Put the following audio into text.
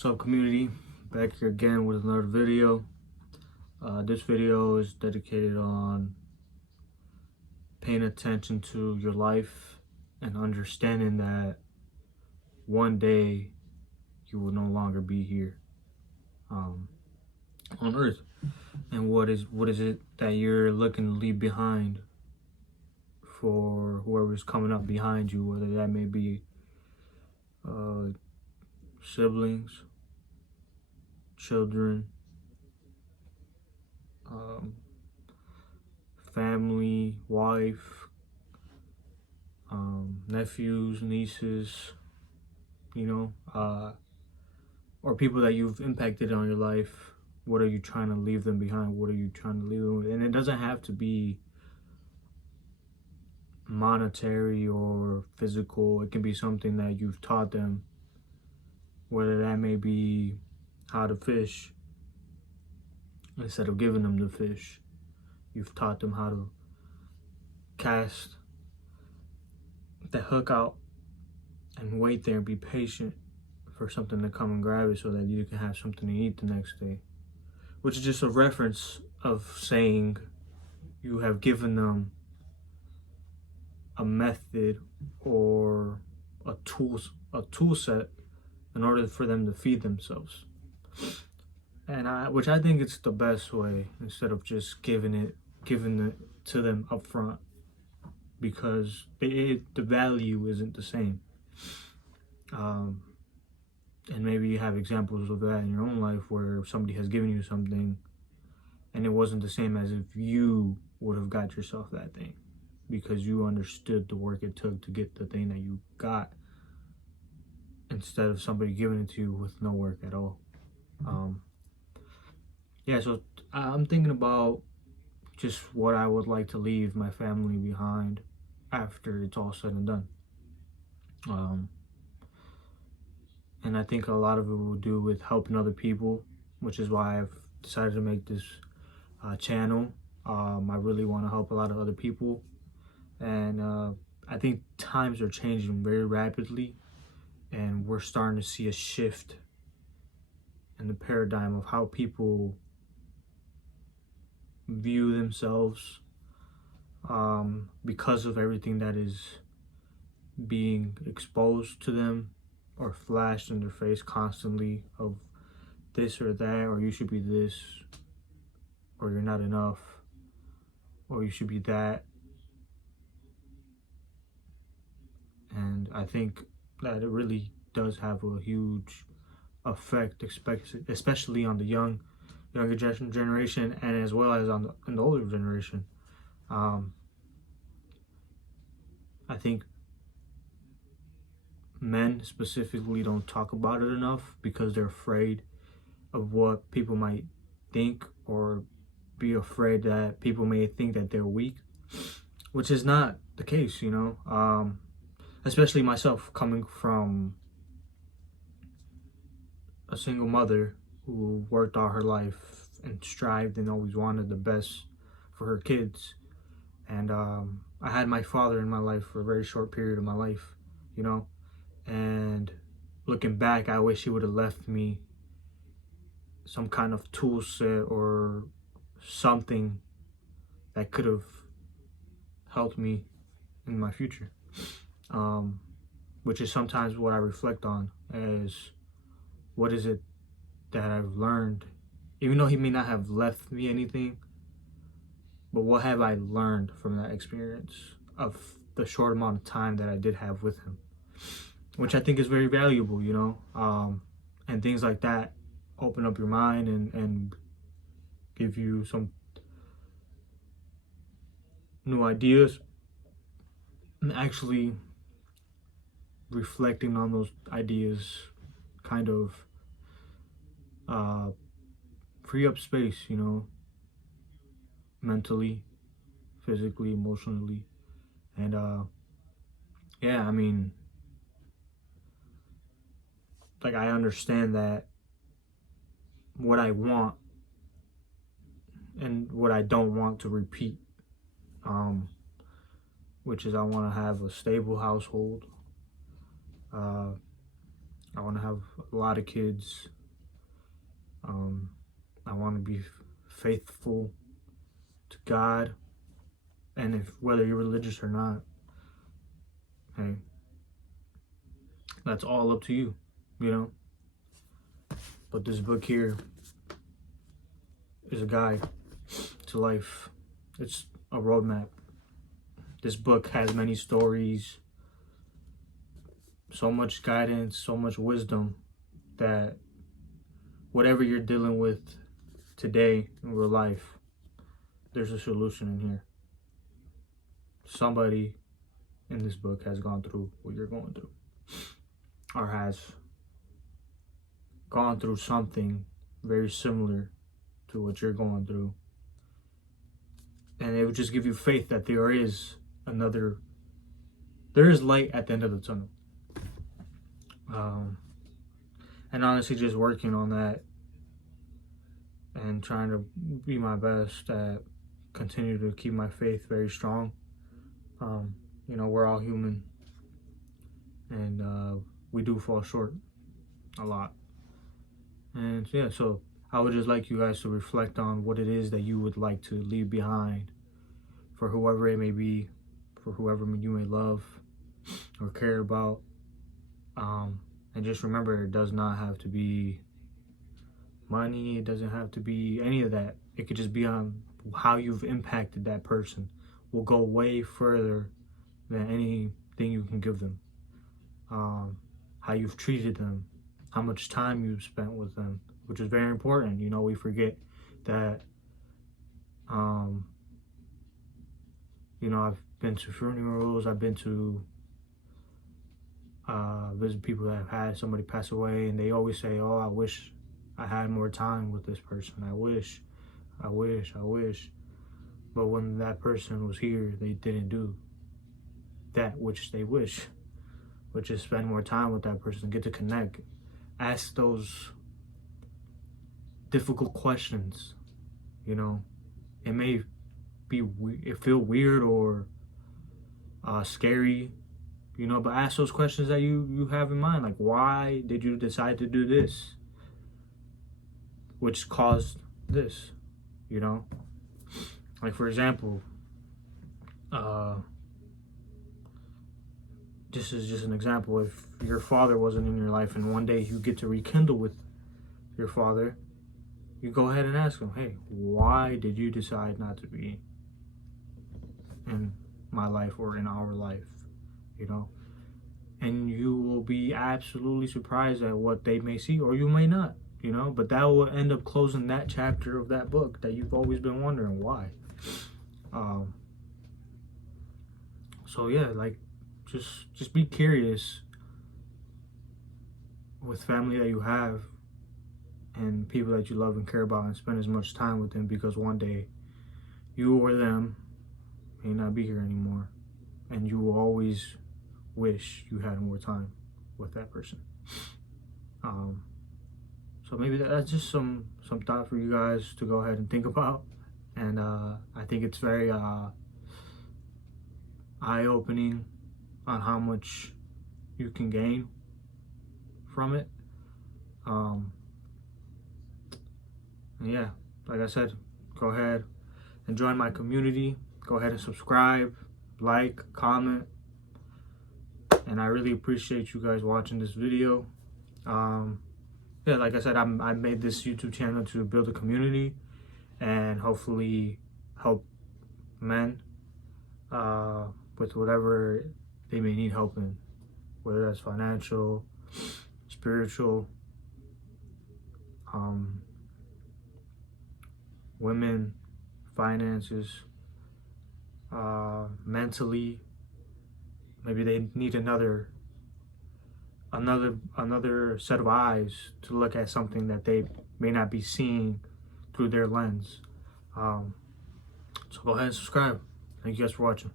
What's up, community? Back here again with another video. This video is dedicated on paying attention to your life and understanding that one day you will no longer be here on earth. And what is it that you're looking to leave behind for whoever's coming up behind you, whether that may be siblings, children, family, wife, nephews, nieces, or people that you've impacted on your life. What are you trying to leave them behind? What are you trying to leave them with? And it doesn't have to be monetary or physical. It can be something that you've taught them, whether that may be how to fish. Instead of giving them the fish, you've taught them how to cast the hook out and wait there and be patient for something to come and grab it so that you can have something to eat the next day. Which is just a reference of saying you have given them a method or a tool set in order for them to feed themselves. And which I think it's the best way, instead of just giving it to them up front, because the value isn't the same. And maybe you have examples of that in your own life where somebody has given you something and it wasn't the same as if you would have got yourself that thing, because you understood the work it took to get the thing that you got, instead of somebody giving it to you with no work at all. So I'm thinking about just what I would like to leave my family behind after it's all said and done. And I think a lot of it will do with helping other people, which is why I've decided to make this channel. I really want to help a lot of other people. And I think times are changing very rapidly, and we're starting to see a shift in the paradigm of how people view themselves, because of everything that is being exposed to them or flashed in their face constantly, of this or that, or you should be this, or you're not enough, or you should be that. And I think that it really does have a huge effect, especially on the younger generation, and as well as on the older generation. I think men specifically don't talk about it enough because they're afraid of what people might think, or be afraid that people may think that they're weak, which is not the case, especially myself, coming from a single mother who worked all her life and strived and always wanted the best for her kids. And I had my father in my life for a very short period of my life, and looking back, I wish he would have left me some kind of tool set or something that could have helped me in my future, which is sometimes what I reflect on, as what is it that I've learned, even though he may not have left me anything, but what have I learned from that experience of the short amount of time that I did have with him, which I think is very valuable, and things like that open up your mind and give you some new ideas, and actually reflecting on those ideas kind of free up space, mentally, physically, emotionally. And I understand that what I want and what I don't want to repeat, which is I want to have a stable household, I want to have a lot of kids. I want to be faithful to God, and if whether you're religious or not, hey, that's all up to you, you know. But this book here is a guide to life. It's a roadmap. This book has many stories, so much guidance, so much wisdom that whatever you're dealing with today in real life, there's a solution in here. Somebody in this book has gone through what you're going through, or has gone through something very similar to what you're going through. And it would just give you faith that there is light at the end of the tunnel. And honestly, just working on that and trying to be my best at continue to keep my faith very strong. You know, we're all human, and we do fall short a lot. And yeah, so I would just like you guys to reflect on what it is that you would like to leave behind for whoever it may be, for whoever you may love or care about. And just remember, it does not have to be money. It doesn't have to be any of that. It could just be on how you've impacted that person. Will go way further than anything you can give them. How you've treated them, how much time you've spent with them, which is very important. You know, we forget that. You know, I've been to funerals. I've been to visit people that have had somebody pass away, and they always say, "Oh, I wish I had more time with this person. I wish." But when that person was here, they didn't do that which they wish, which is spend more time with that person, get to connect, ask those difficult questions. You know, it may feel weird or scary, you know, but ask those questions that you have in mind, like, why did you decide to do this, which caused this, you know? Like, for example, this is just an example. If your father wasn't in your life and one day you get to rekindle with your father, you go ahead and ask him, hey, why did you decide not to be in my life or in our life, you know? And you will be absolutely surprised at what they may see, or you may not, you know? But that will end up closing that chapter of that book that you've always been wondering why. So yeah, like, just be curious with family that you have and people that you love and care about, and spend as much time with them, because one day you or them may not be here anymore, and you will always wish you had more time with that person. So maybe that's just some thought for you guys to go ahead and think about. And I think it's very eye-opening on how much you can gain from it. And yeah, like I said, go ahead and join my community. Go ahead and subscribe, like, comment. And I really appreciate you guys watching this video. Yeah, like I said, I made this YouTube channel to build a community and hopefully help men with whatever they may need help in, whether that's financial, spiritual, women, finances, mentally. Maybe they need another set of eyes to look at something that they may not be seeing through their lens. So go ahead and subscribe. Thank you guys for watching.